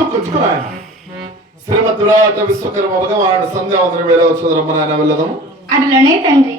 తీసుకురాయన శ్రీమద్ విరాట విశ్వకర్మ భగవాన్ సంధ్యావందన వేళ వచ్చి రమ్మనాయన వెళ్ళదాము? అటులనే తండ్రి.